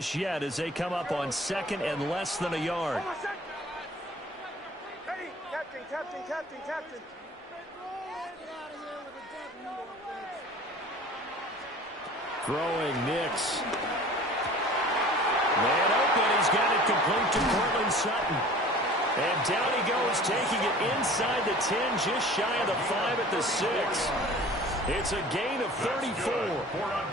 Yet as they come up on second and less than a yard. Hey, captain. Throwing Nix. Man open, he's got it complete to Cortland Sutton. And down he goes, taking it inside the 10, just shy of the 5 at the 6. It's a gain of 34.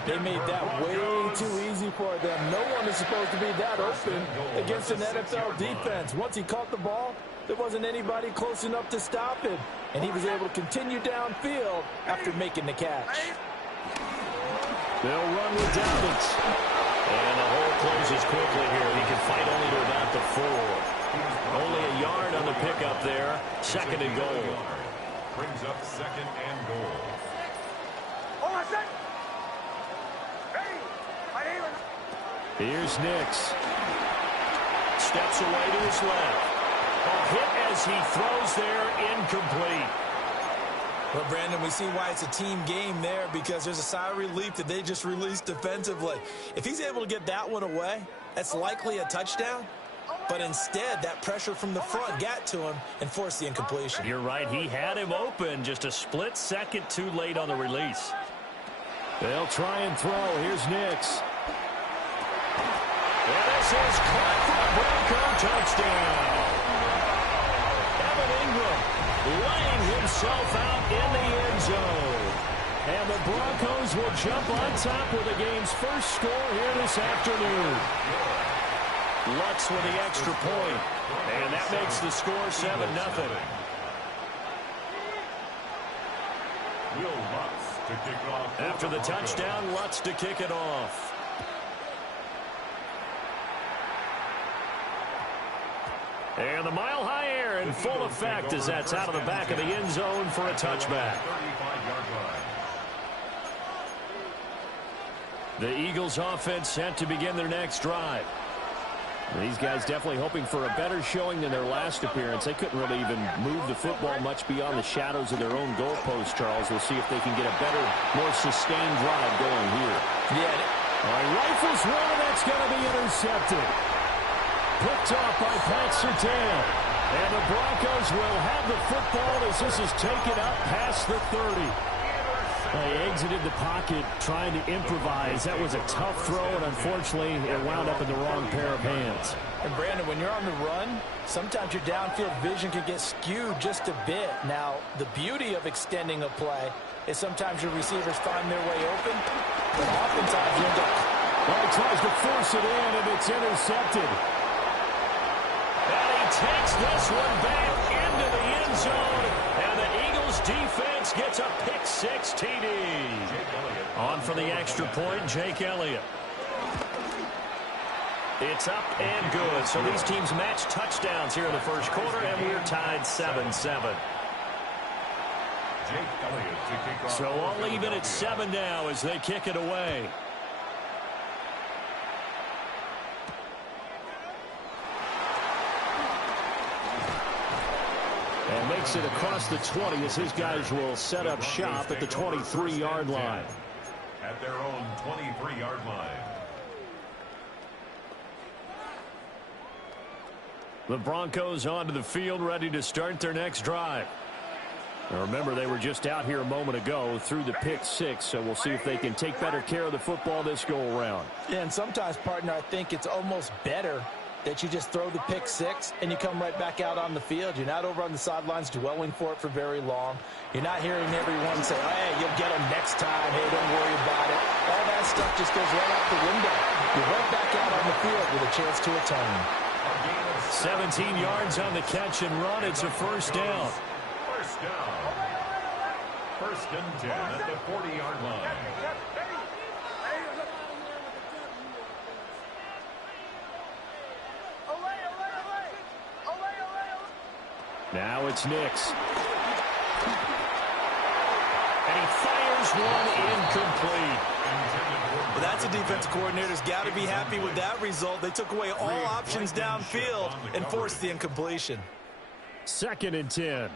They made that way too easy for them. No one is supposed to be that open against an NFL defense. Once he caught the ball, there wasn't anybody close enough to stop him. And he was able to continue downfield after making the catch. They'll run with Dobbins. And the hole closes quickly here. He can fight only to about the 4. Only a yard on the pickup there. Second and goal. Brings up second and goal. Here's Nix. Steps away to his left. A hit as he throws there, incomplete. Well, Brandon, we see why it's a team game there, because there's a sigh of relief that they just released defensively. If he's able to get that one away, that's likely a touchdown. But instead, that pressure from the front got to him and forced the incompletion. You're right. He had him open, just a split second too late on the release. They'll try and throw. Here's Nix. And this is caught for a Bronco touchdown. Evan Ingram laying himself out in the end zone. And the Broncos will jump on top with the game's first score here this afternoon. Lutz with the extra point. And that makes the score 7-0. After the touchdown, Lutz to kick it off. And the mile-high air in full effect as that's out of the back of the end zone for a touchback. The Eagles offense set to begin their next drive. These guys definitely hoping for a better showing than their last appearance. They couldn't really even move the football much beyond the shadows of their own goalpost, Charles. We'll see if they can get a better, more sustained drive going here. Yeah. All right, rifles one, and that's going to be intercepted. Picked off by Pat Surtain. And the Broncos will have the football as this is taken up past the 30. They exited the pocket trying to improvise. That was a tough throw, and unfortunately, it wound up in the wrong pair of hands. And, Brandon, when you're on the run, sometimes your downfield vision can get skewed just a bit. Now, the beauty of extending a play is sometimes your receivers find their way open, but oftentimes you end up... Well, he tries to force it in, and it's intercepted. And he takes this one back into the end zone, and the Eagles defense gets a pick-6 TD. On for the extra point, Jake Elliott. It's up and good. So these teams match touchdowns here in the first quarter, and we're tied 7-7. So all even at 7 now as they kick it away. And makes it across the 20 as his guys will set up shop at the 23-yard line. At their own 23-yard line. The Broncos onto the field, ready to start their next drive. Now remember, they were just out here a moment ago through the pick-6, so we'll see if they can take better care of the football this go-around. Yeah, and sometimes, partner, I think it's almost better that you just throw the pick-6 and you come right back out on the field. You're not over on the sidelines dwelling for it for very long. You're not hearing everyone say, oh, hey, you'll get them next time. Hey, don't worry about it. All that stuff just goes right out the window. You're right back out on the field with a chance to atone. 17 yards on the catch and run. It's a first down. First down. First and 10 at the 40-yard line. Now it's Nix. And he fires one incomplete. Well, that's a defensive coordinator's got to be happy with that result. They took away all options downfield and forced the incompletion. Second and 10.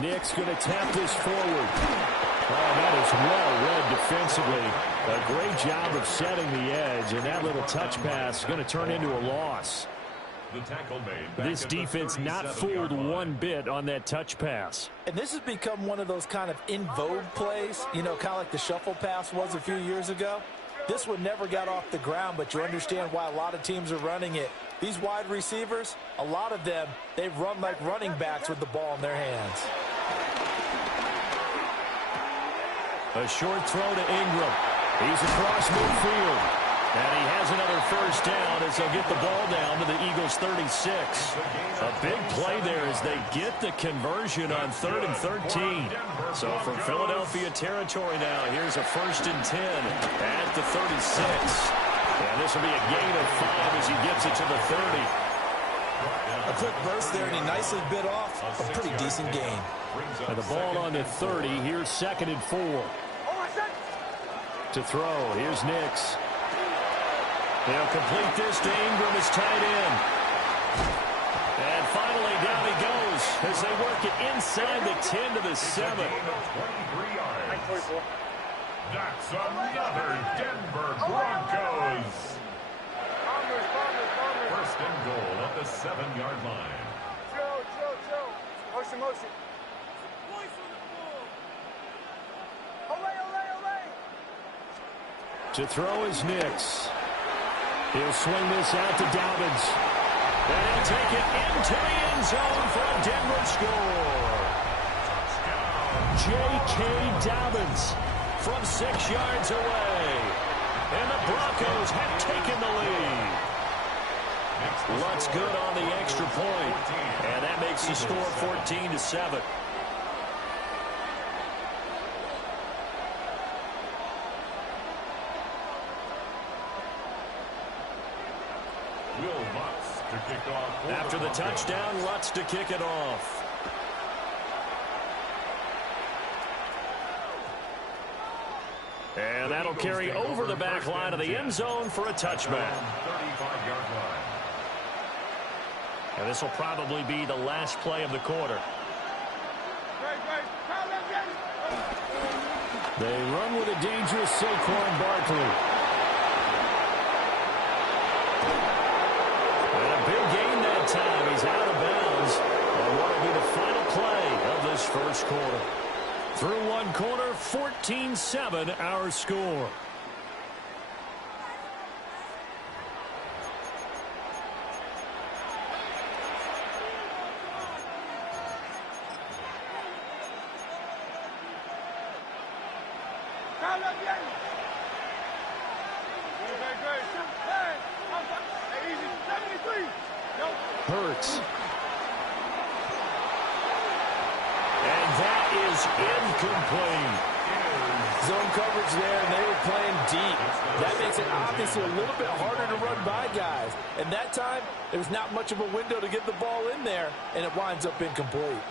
Nick's going to tap this forward. Oh, that is well read defensively. A great job of setting the edge, and that little touch pass is going to turn into a loss. The tackle made back This at the defense not 37-yard fooled line. one bit on that touch pass. And this has become one of those kind of in vogue plays, you know, kind of like the shuffle pass was a few years ago. This one never got off the ground, but you understand why a lot of teams are running it. These wide receivers, a lot of them, they run like running backs with the ball in their hands. A short throw to Ingram. He's across midfield. And he has another first down as they'll get the ball down to the Eagles' 36. A big play there as they get the conversion on 3rd and 13. So from Philadelphia territory now, here's a 1st and 10 at the 36. And this will be a gain of 5 as he gets it to the 30. A quick burst there, and he nicely bit off a pretty decent gain. And the ball on the 30. Here's 2nd and 4. To throw. Here's Nix. They'll complete this to Ingram as tight end. And finally, down he goes as they work it inside the 10 to the 7. 23 yards. That's another Denver Broncos. 1st and goal at the 7-yard line. Chill. Motion. Olay. To throw is Nix. He'll swing this out to Dobbins. And he'll take it into the end zone for a Denver score. J.K. Dobbins from 6 yards away. And the Broncos have taken the lead. Lutz good on the extra point. And that makes the score 14-7. After the touchdown, Lutz to kick it off. And that'll carry over the back line of the end zone for a touchback. 35-yard line. And this will probably be the last play of the quarter. They run with a dangerous Saquon Barkley. And a big gain that time. He's out of bounds. And what will be the final play of this first quarter? Through one quarter, 14-7 our score. Hurts. And that is incomplete. Zone coverage there, and they were playing deep. That makes it obviously a little bit harder to run by guys. And that time, there's not much of a window to get the ball in there, and it winds up incomplete.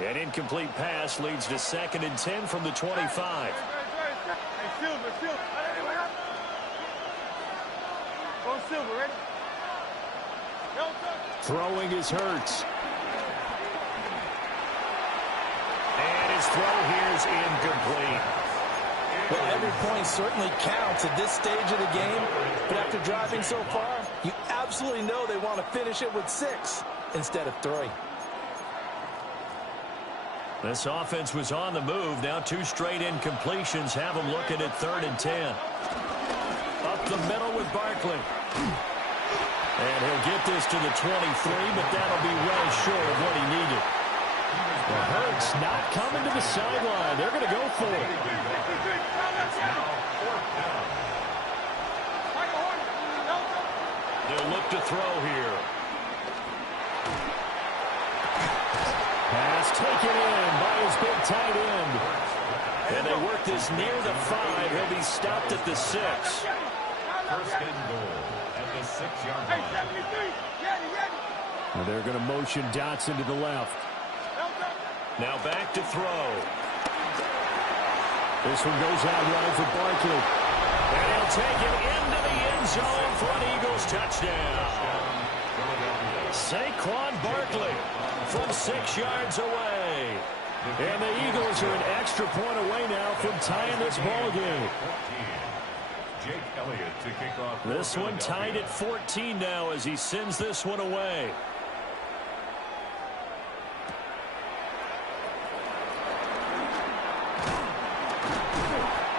An incomplete pass leads to 2nd and 10 from the 25. Throwing is Hurts. And his throw here is incomplete. Well, every point certainly counts at this stage of the game. But after driving so far, you absolutely know they want to finish it with 6 instead of 3. This offense was on the move. Now 2 straight incompletions have them looking at 3rd and 10. Up the middle with Barkley. And he'll get this to the 23, but that'll be well short of what he needed. The Hurts not coming to the sideline. They're going to go for it. They'll look to throw here. Pass taken in by his big tight end. And they work this near the 5. He'll be stopped at the 6. 1st and goal at the 6-yard line. And they're going to motion Dotson to the left. Now back to throw. This one goes out wide for Barkley. And They'll take it into the end zone for an Eagles touchdown. Saquon Barkley from 6 yards away. And the Eagles are an extra point away now from tying this ball game. This one tied at 14 now as he sends this one away.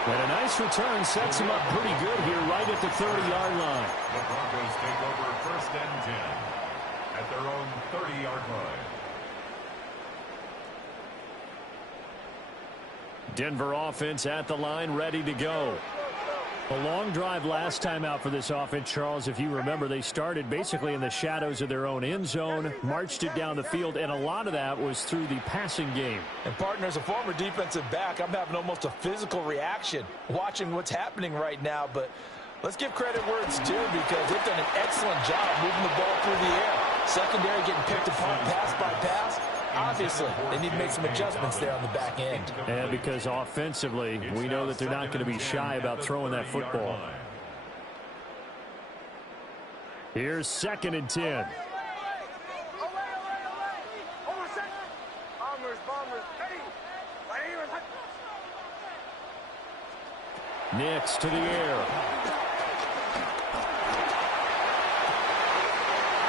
And a nice return sets him up pretty good here right at the 30-yard line. The Broncos take over 1st and 10 at their own 30-yard line. Denver offense at the line, ready to go. A long drive last time out for this offense, Charles. If you remember, they started basically in the shadows of their own end zone, marched it down the field, and a lot of that was through the passing game. And, partner, as a former defensive back, I'm having almost a physical reaction watching what's happening right now. But let's give credit where it's due because they've done an excellent job moving the ball through the air. Secondary getting picked apart pass by pass. Obviously, they need to make some adjustments there on the back end. And because offensively, we know that they're not going to be shy about throwing that football. Here's 2nd and 10. Nix to the air.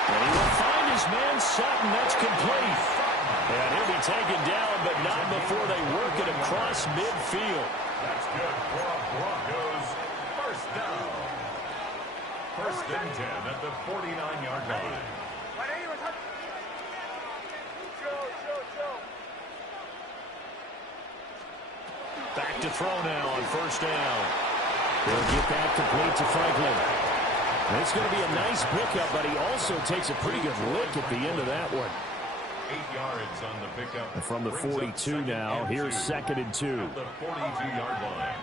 And he will find his man Sutton. That's complete. And he'll be taken down, but not before they work it across midfield. That's good for a Broncos 1st down. 1st and 10 at the 49-yard line. Back to throw now on 1st down. He'll get that complete to Franklin. And it's going to be a nice pickup, but he also takes a pretty good lick at the end of that one. 8 yards on the pickup. And from the 42 now, here's 2nd and 2. At the 42-yard line.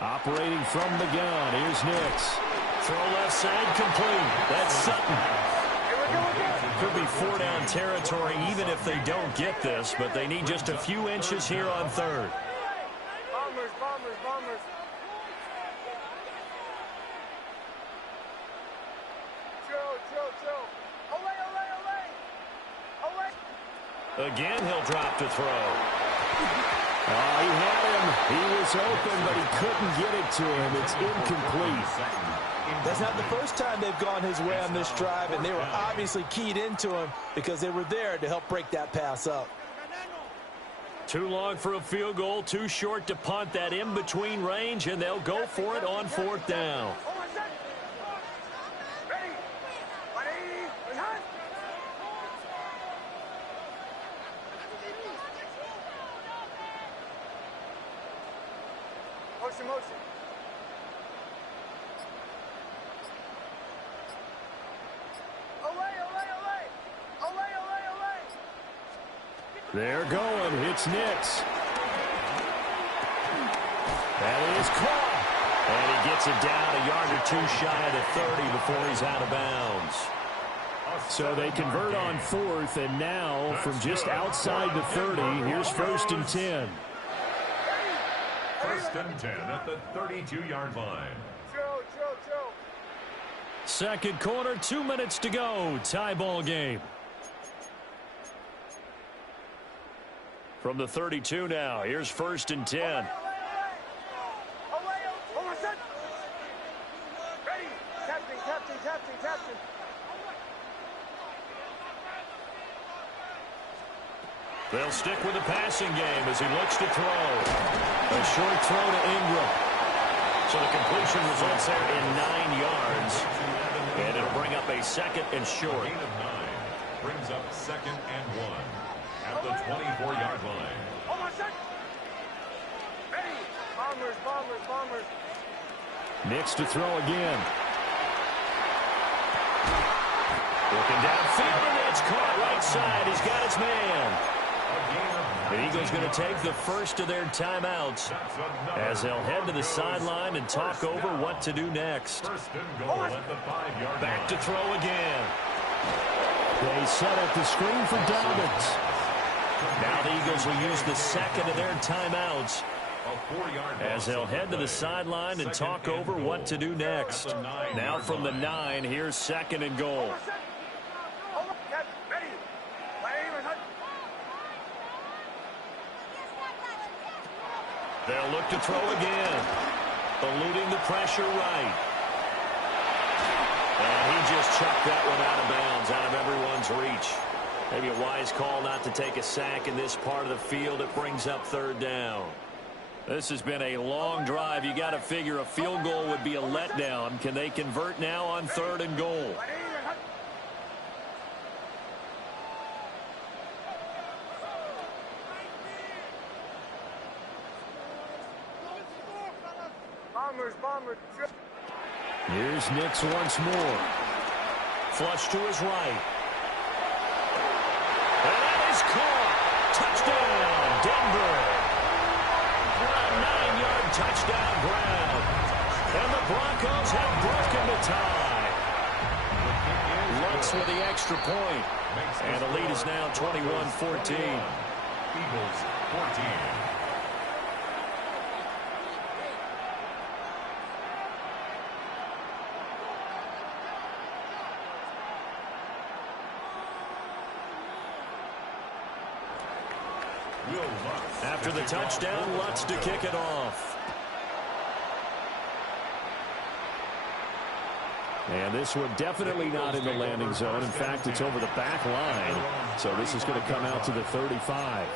Operating from the gun, here's Nix. Throw left side, complete. That's Sutton. Could be 4-down territory even if they don't get this, but they need just a few inches here on 3rd. Bombers. Joe. Away. Again, he'll drop to throw. Oh, he had him. He was open, but he couldn't get it to him. It's incomplete. That's not the first time they've gone his way on this drive, and they were obviously keyed into him because they were there to help break that pass up. Too long for a field goal, too short to punt that in-between range, and they'll go for it on 4th down. Motion. Away. They're going. It's Nix. That is caught. And he gets it down a yard or two shy of the 30 before he's out of bounds. So they convert on 4th, and now from just outside the 30, here's 1st and 10. 1st and 10 at the 32-yard line. Joe. 2nd quarter, 2 minutes to go. Tie ball game. From the 32 now, here's 1st and 10. Away. Ready. Captain. They'll stick with the passing game as he looks to throw. A short throw to Ingram. So the completion results there in 9 yards. And it'll bring up a 2nd and short. Gain of 9 brings up 2nd and 1 at the 24-yard line. Ready. Bombers. Nix to throw again. Looking downfield, and it's caught right side. He's got his man. The Eagles going to take the first of their timeouts as they'll head to the sideline and talk over what to do next. First and goal at the 5-yard line. Back to throw again. They set up the screen for Dobbins. Now the Eagles will use the second of their timeouts as they'll head to the sideline and talk over what to do next. Now from the 9, here's 2nd and goal. They'll look to throw again. Eluding the pressure right. And he just chucked that one out of bounds, out of everyone's reach. Maybe a wise call not to take a sack in this part of the field. It brings up 3rd down. This has been a long drive. You got to figure a field goal would be a letdown. Can they convert now on 3rd and goal? Bombers. Here's Nix once more. Flush to his right. And that is caught. Touchdown, Denver. A 9-yard touchdown grab. And the Broncos have broken the tie. Lutz with the extra point. And the lead is now 21-14. Eagles 14. After the touchdown, Lutz to kick it off. And this one definitely not in the landing zone. In fact, it's over the back line. So this is going to come out to the 35.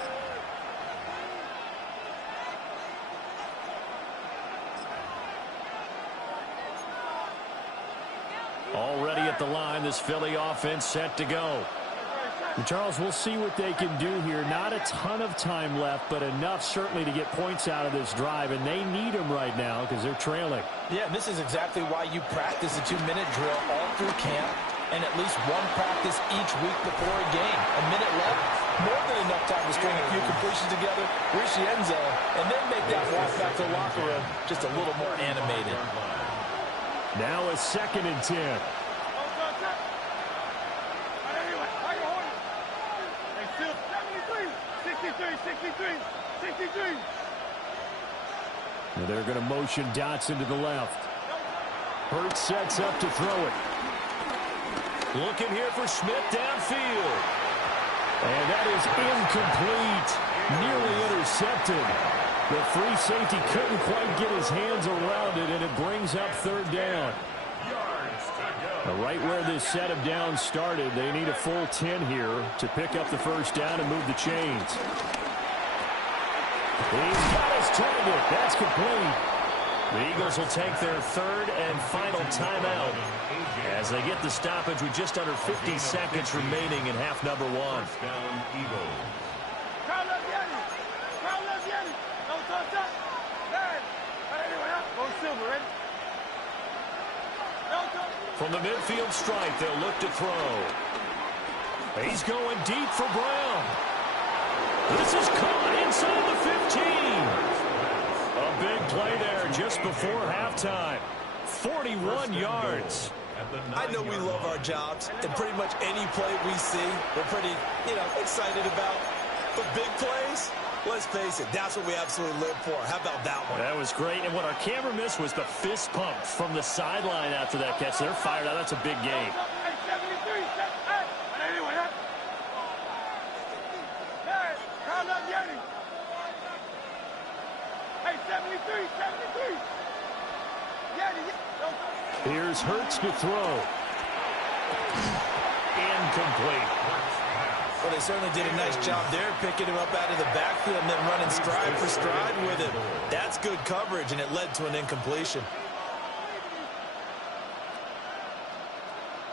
Already at the line, this Philly offense set to go. And Charles, we'll see what they can do here. Not a ton of time left, but enough certainly to get points out of this drive, and they need them right now because they're trailing. Yeah, and this is exactly why you practice a 2-minute drill all through camp and at least one practice each week before a game. A minute left, more than enough time to string a few completions together, reach the end zone, and then make that walk back to the locker room just a little more animated. Now a 2nd and 10. And they're going to motion Dotson to the left. Hurts sets up to throw it. Looking here for Smith downfield. And that is incomplete. Nearly intercepted. The free safety couldn't quite get his hands around it, and it brings up 3rd down. Right where this set of downs started, they need a full 10 here to pick up the 1st down and move the chains. He's got his target. That's complete. The Eagles will take their 3rd and final timeout as they get the stoppage with just under 50 seconds remaining in half number 1. From the midfield stripe, they'll look to throw. He's going deep for Brown. This is caught inside the 15. A big play there just before halftime. 41 yards. I know we love our jobs, and pretty much any play we see, we're pretty, excited about. But big plays, let's face it, that's what we absolutely live for. How about that one? That was great, and what our camera missed was the fist pump from the sideline after that catch. They're fired out. That's a big game. Here's Hurts to throw. Incomplete. Well, they certainly did a nice job there, picking him up out of the backfield and then running stride for stride with him. That's good coverage, and it led to an incompletion.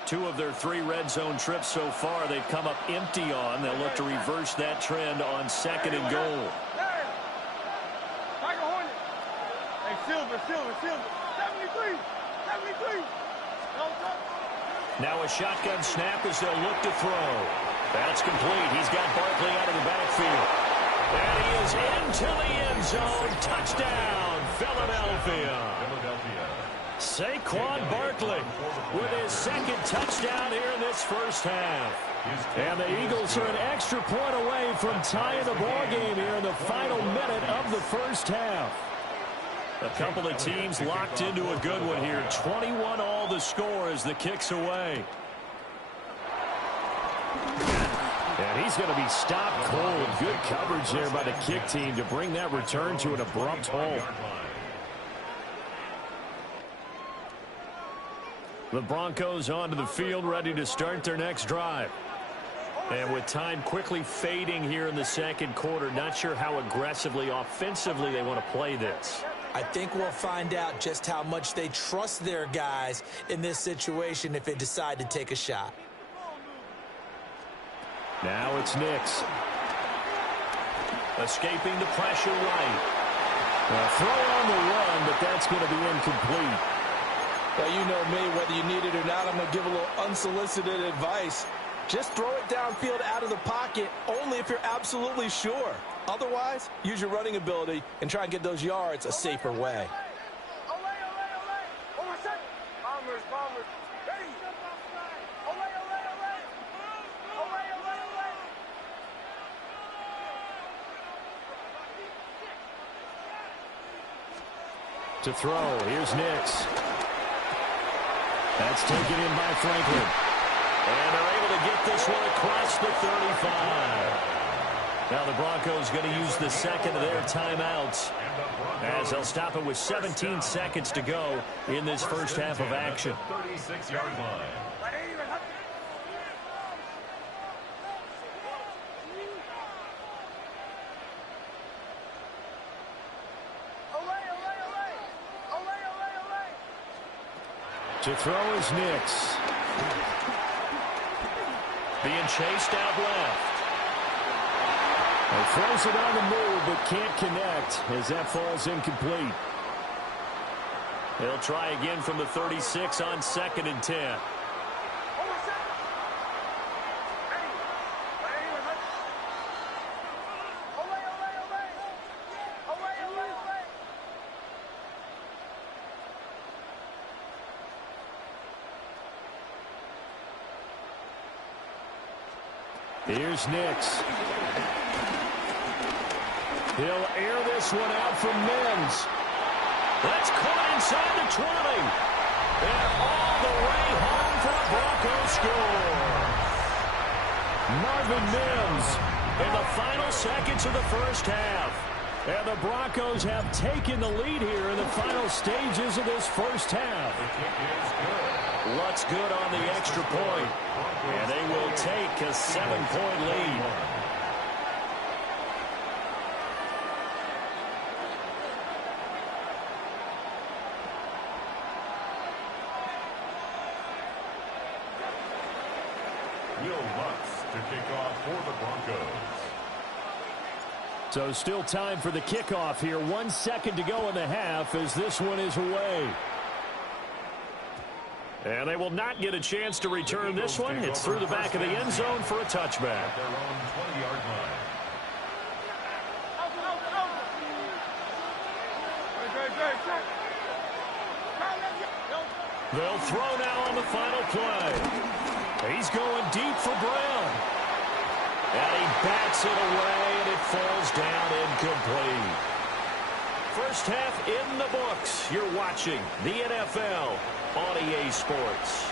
2 of their 3 red zone trips so far, they've come up empty on. They'll look to reverse that trend on 2nd and goal. Silver. 73. Now a shotgun snap as they'll look to throw. That's complete. He's got Barkley out of the backfield. And he is into the end zone. Touchdown, Philadelphia. Saquon Barkley with his second touchdown here in this first half. And the Eagles are an extra point away from tying the ball game here in the final minute of the first half. A couple of teams locked into a good one here. 21 all the score as the kick's away. And he's going to be stopped cold. Good coverage there by the kick team to bring that return to an abrupt halt. The Broncos onto the field, ready to start their next drive. And with time quickly fading here in the second quarter, not sure how aggressively, offensively they want to play this. I think we'll find out just how much they trust their guys in this situation if they decide to take a shot. Now it's Nix. Escaping the pressure right. A throw on the run, but that's going to be incomplete. Well, you know me, whether you need it or not, I'm going to give a little unsolicited advice. Just throw it downfield out of the pocket only if you're absolutely sure. Otherwise, use your running ability and try and get those yards a safer way. Bombers, bombers. Ready. To throw, here's Nix. That's taken in by Franklin. And they're able to get this one across the 35. Now the Broncos going to use the second of their timeouts as they'll stop it with 17 seconds to go in this first half of action. 36-yard line. To throw is Nix. Being chased out left. And throws it on the move, but can't connect as that falls incomplete. They'll try again from the 36 on 2nd and 10. Here's Nix. He'll air this one out from Mims. That's caught inside the 20. And all the way home for a Broncos score. Marvin Mims in the final seconds of the first half. And the Broncos have taken the lead here in the final stages of this first half. What's good on the extra point? And they will take a 7-point lead. Will Lutz to kick off for the Broncos. So still time for the kickoff here. 1 second to go in the half as this one is away. And they will not get a chance to return this one. It's through the back of the end zone for a touchback. At their own 20-yard line. They'll throw now on the final play. He's going deep for Brown. And he bats it away, and it falls down incomplete. First half in the books. You're watching the NFL on EA Sports.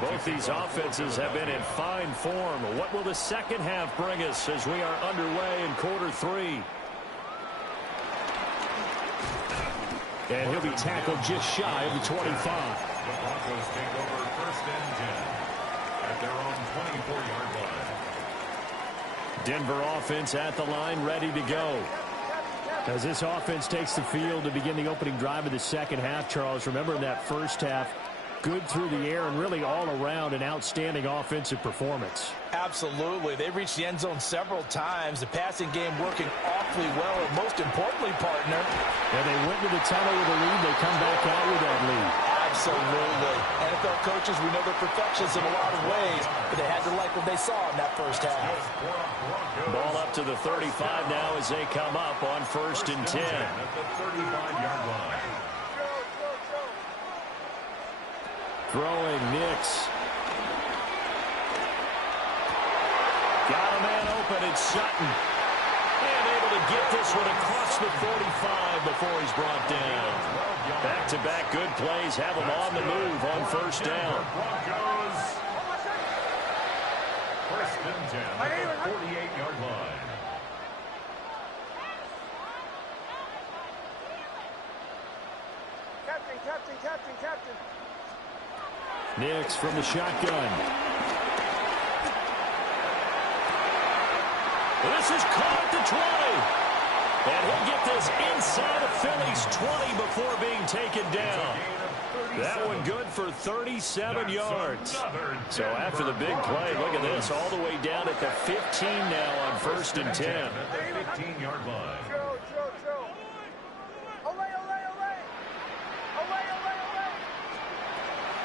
Both these offenses have been in fine form. What will the second half bring us as we are underway in quarter 3? And he'll be tackled just shy of the 25. The Broncos take over 1st and 10 at their own 24-yard line. Denver offense at the line, ready to go. As this offense takes the field to begin the opening drive of the second half, Charles, remember in that first half, good through the air and really all around an outstanding offensive performance. Absolutely. They reached the end zone several times. The passing game working awfully well, and most importantly, partner. Yeah, they went to the tunnel with a lead. They come back out with that lead. Absolutely. NFL coaches, we know they're perfectionists in a lot of ways, but they had to like what they saw in that first half. Ball up to the 35 now as they come up on 1st and 10. At the 35-yard line. Throwing Nix. Got a man open. It's Sutton. And able to get this one across the 45 before he's brought down. Back-to-back good plays have him on the move on 1st down. Broncos. 1st and 10 at the 48-yard line. Captain. Nix from the shotgun. This is caught at the 20. And he'll get this inside of Philly's 20 before being taken down. That one good for 37 yards. So after the big play, look at this, all the way down at the 15 now on 1st and 10. At the 15-yard line.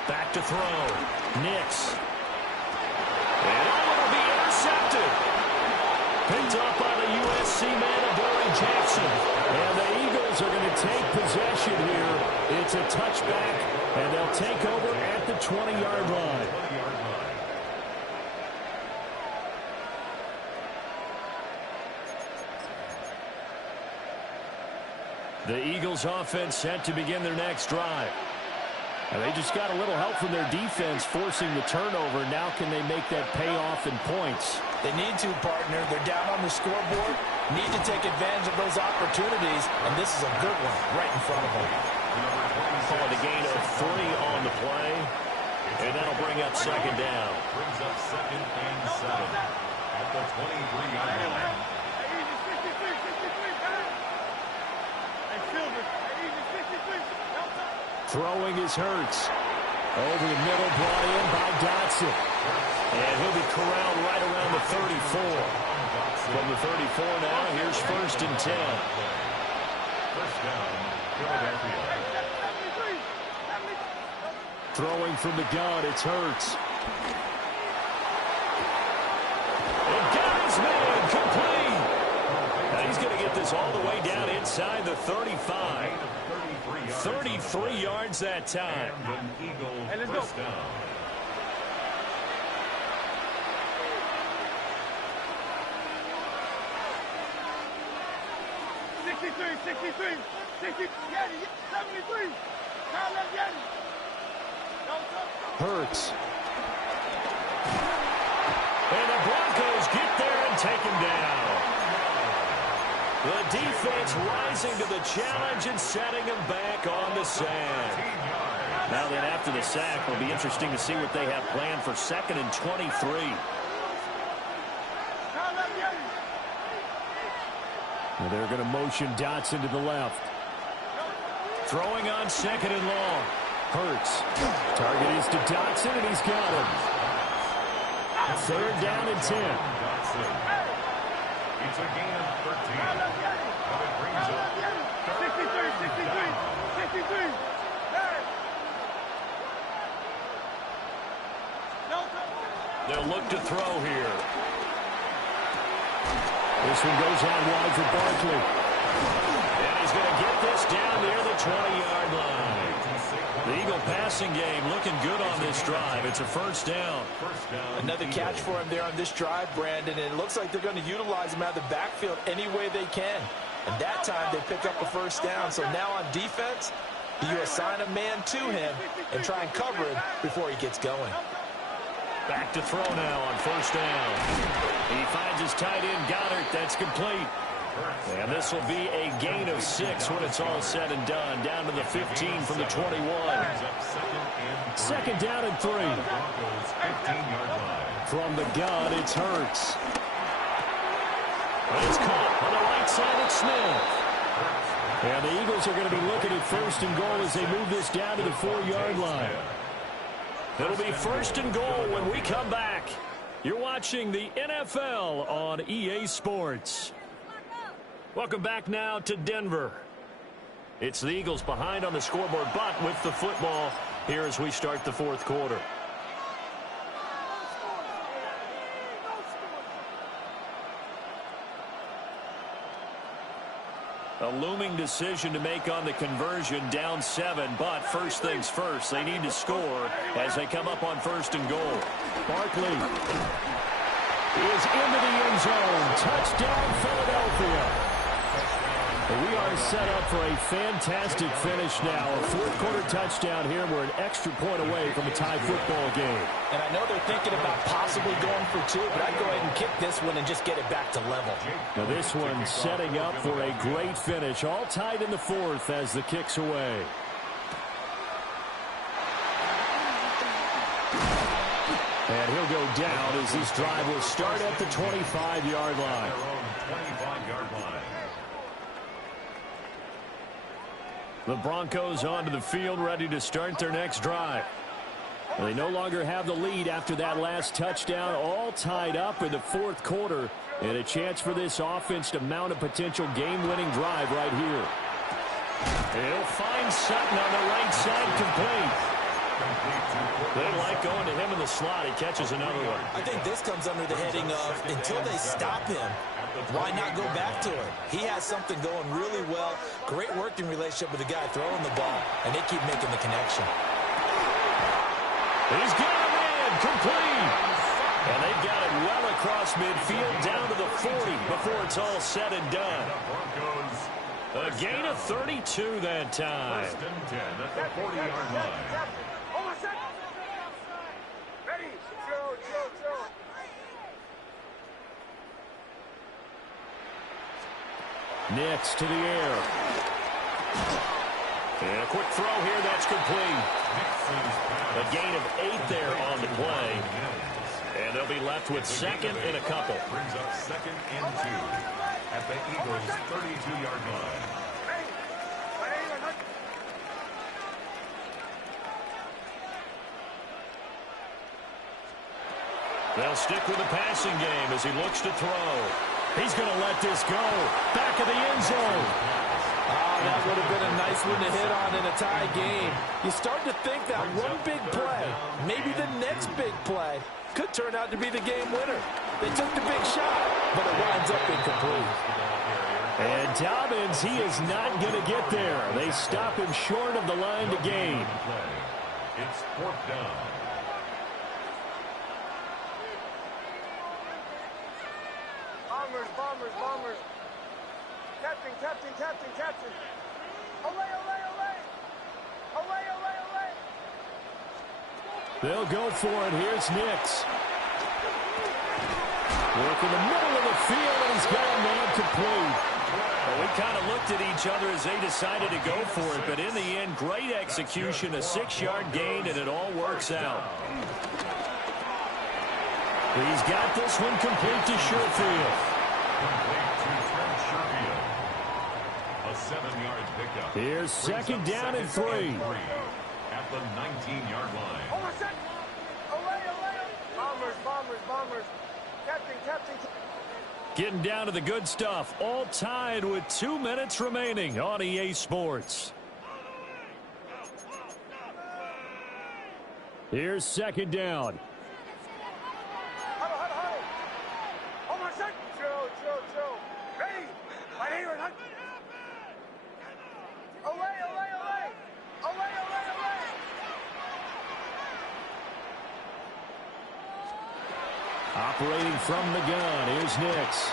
Back to throw. Nix. And will be intercepted. Picked up by the USC man, Adoree Jackson. And the Eagles are going to take possession here. It's a touchback, and they'll take over at the 20-yard line. The Eagles offense set to begin their next drive. And they just got a little help from their defense forcing the turnover. Now can they make that pay off in points? They need to, partner. They're down on the scoreboard. Need to take advantage of those opportunities. And this is a good one right in front of them. Calling a gain of 3 on the play. And that'll bring up 2nd down. Brings up 2nd and 7 at the 23-yard line. Throwing is Hurts. Over the middle, brought in by Dotson. And he'll be corralled right around the 34. From the 34 now, here's 1st and 10. 1st down, Philadelphia. Throwing from the gun, it's Hurts. And got his man complete. Now he's going to get this all the way down inside the 35. 33 yards that time. And an Eagle first down. Hurts. And the Broncos get there and take him down. The defense rising to the challenge and setting him back on the sand. Now then, after the sack, it'll be interesting to see what they have planned for 2nd and 23. Well, they're going to motion Dotson to the left. Throwing on 2nd and long. Hurts. Target is to Dotson, and he's got him. 3rd down and 10. It's a gain of 13. But it brings up 63. They'll look to throw here. This one goes out wide for Barkley. And he's going to get this down near the 20-yard line. The Eagle passing game looking good on this drive. It's a 1st down. Another catch for him there on this drive, Brandon. And it looks like they're going to utilize him out of the backfield any way they can. And that time they pick up a 1st down. So now on defense, you assign a man to him and try and cover him before he gets going. Back to throw now on 1st down. He finds his tight end, Goddard. That's complete. And this will be a gain of 6 when it's all said and done. Down to the 15 from the 21. 2nd down and 3. From the gun, it's Hurts. It's caught on the right side at Smith. And the Eagles are going to be looking at 1st and goal as they move this down to the 4-yard line. It'll be 1st and goal when we come back. You're watching the NFL on EA Sports. Welcome back now to Denver. It's the Eagles behind on the scoreboard, but with the football here as we start the 4th quarter. A looming decision to make on the conversion, down 7, but first things first, they need to score as they come up on 1st and goal. Barkley is into the end zone. Touchdown, Philadelphia. We are set up for a fantastic finish now. A fourth-quarter touchdown here. We're an extra point away from a tie football game. And I know they're thinking about possibly going for 2, but I'd go ahead and kick this one and just get it back to level. Now this one setting up for a great finish. All tied in the 4th as the kick's away. And he'll go down as this drive will start at the 25-yard line. 25-yard line. The Broncos onto the field, ready to start their next drive. They no longer have the lead after that last touchdown, all tied up in the 4th quarter, and a chance for this offense to mount a potential game-winning drive right here. He'll find Sutton on the right side, complete. They like going to him in the slot. He catches another one. I think this comes under the heading of until they stop him, why not go back to it? He has something going really well. Great working relationship with the guy throwing the ball, and they keep making the connection. He's got him in, complete. And they've got it well across midfield, down to the 40 before it's all said and done. A gain of 32 that time. 1st and 10 at the 40-yard line. Hold on a second. Ready? Chill. Nix to the air. And a quick throw here, that's complete. A gain of 8 there on the play. And they'll be left with 2nd and a couple. Brings up 2nd and 2 at the Eagles' 32-yard line. They'll stick with the passing game as he looks to throw. He's going to let this go. Back of the end zone. Oh, that would have been a nice one to hit on in a tie game. You start to think that one big play, maybe the next big play, could turn out to be the game winner. They took the big shot, but it winds up incomplete. And Dobbins, he is not going to get there. They stop him short of the line to gain. It's 4th down. Bombers. Captain. Away. They'll go for it. Here's Nix. Work in the middle of the field, and he's got a man complete. Well, we kind of looked at each other as they decided to go for it, but in the end, great execution, a 6-yard gain, and it all works out. He's got this one complete to Sherfield. A 7-yard pickup. Here's 2nd down and 3. At the 19-yard line. Hold on a second. Away. Bombers. Captain. Getting down to the good stuff. All tied with 2 minutes remaining on EA Sports. Here's 2nd down. Huddle. Hold on a second. Chill. Ready? Right here. Away. Operating from the gun, here's Nix.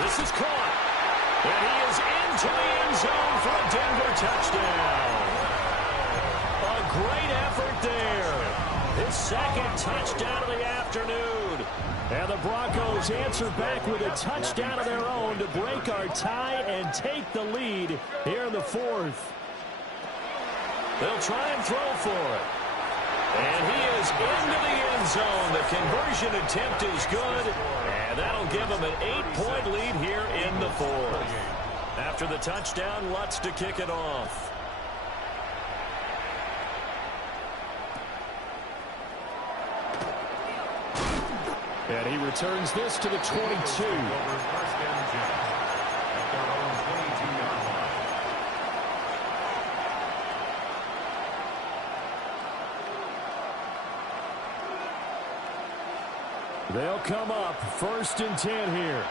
This is caught. And he is into the end zone for a Denver touchdown. A great effort there. His 2nd touchdown of the afternoon. And the Broncos answer back with a touchdown of their own to break our tie and take the lead here in the 4th. They'll try and throw for it. And he is into the end zone. The conversion attempt is good, and that'll give him an 8-point lead here in the 4th. After the touchdown, Lutz to kick it off. And he returns this to the 22. They'll come up 1st and 10 here.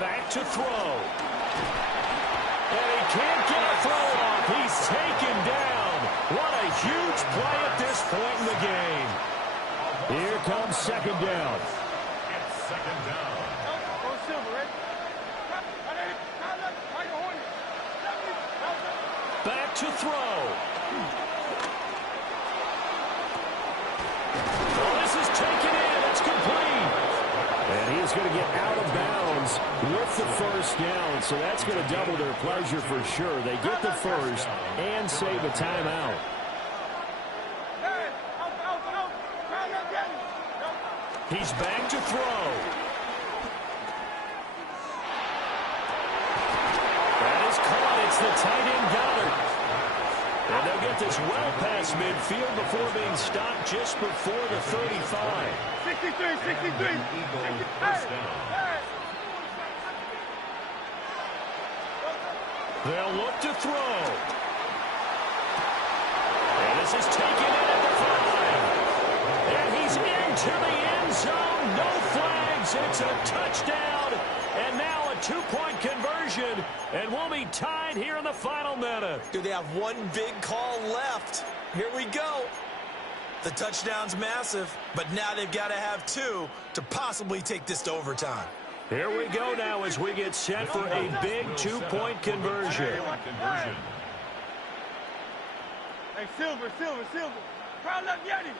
Back to throw. And he can't get a throw off. He's taken down. What a huge play at this point in the game. Here comes second down. It's second down. Back to throw. Oh, this is taken in. It's complete. And he's going to get out of bounds with the first down. So that's going to double their pleasure for sure. They get the first and save a timeout. He's back to throw. That is caught. It's the tight end Goddard. And they'll get this well past midfield before being stopped just before the 35. 63. First down. They'll look to throw. And this is taken in at the 5. And he's into the end zone. No flags. It's a touchdown. And now a two-point conversion. And we'll be tied here in the final minute. Do they have one big call left? Here we go. The touchdown's massive, but now they've got to have two to possibly take this to overtime. Here we go now as we get set for a big two-point conversion. Hey, Silver. Crowd up, Yeti.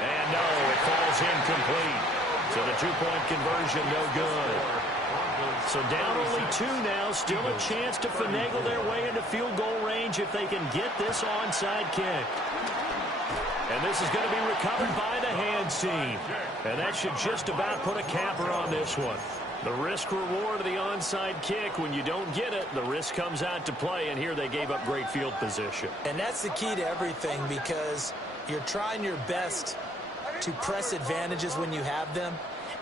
And no, it falls incomplete. So the two-point conversion, no good. So down only two now, still a chance to finagle their way into field goal range if they can get this onside kick. And this is going to be recovered by the hands team. And that should just about put a capper on this one. The risk-reward of the onside kick, when you don't get it, the risk comes out to play, and here they gave up great field position. And that's the key to everything, because you're trying your best to press advantages when you have them,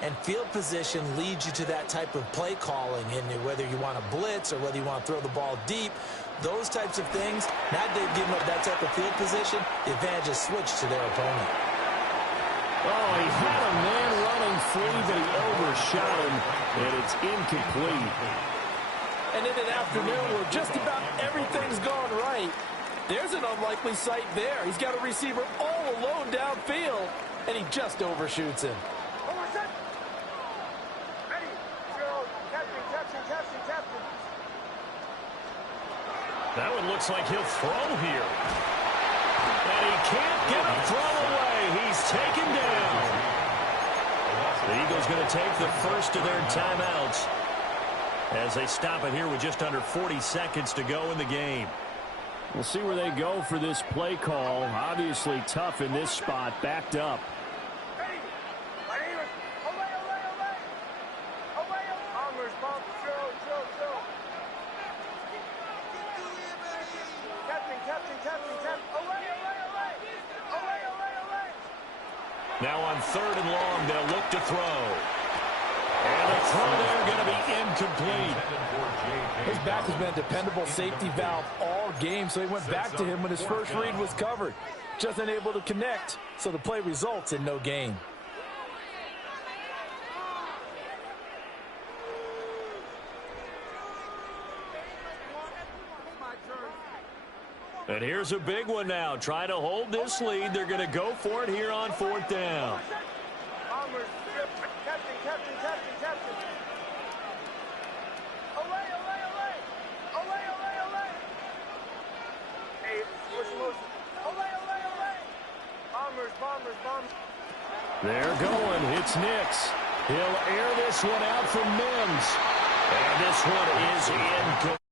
and field position leads you to that type of play calling, and whether you want to blitz or whether you want to throw the ball deep, those types of things, now they've given up that type of field position, the advantage is switched to their opponent. Oh, he had a man running free, but he overshot him, and it's incomplete. And in an afternoon where just about everything's gone right, there's an unlikely sight there. He's got a receiver all alone downfield, and he just overshoots him. That one looks like he'll throw here. And he can't get a throw away. He's taken down. The Eagles going to take the first of their timeouts as they stop it here with just under 40 seconds to go in the game. We'll see where they go for this play call. Obviously tough in this spot, backed up. Now on third and long, they'll look to throw. And the throw there going to be incomplete. His back has been a dependable safety valve all game, so he went back to him when his first read was covered. Just unable to connect, so the play results in no gain. And here's a big one now. Trying to hold this lead. They're going to go for it here on fourth down. They're going. It's Nix. He'll air this one out from Mims. And this one is incomplete.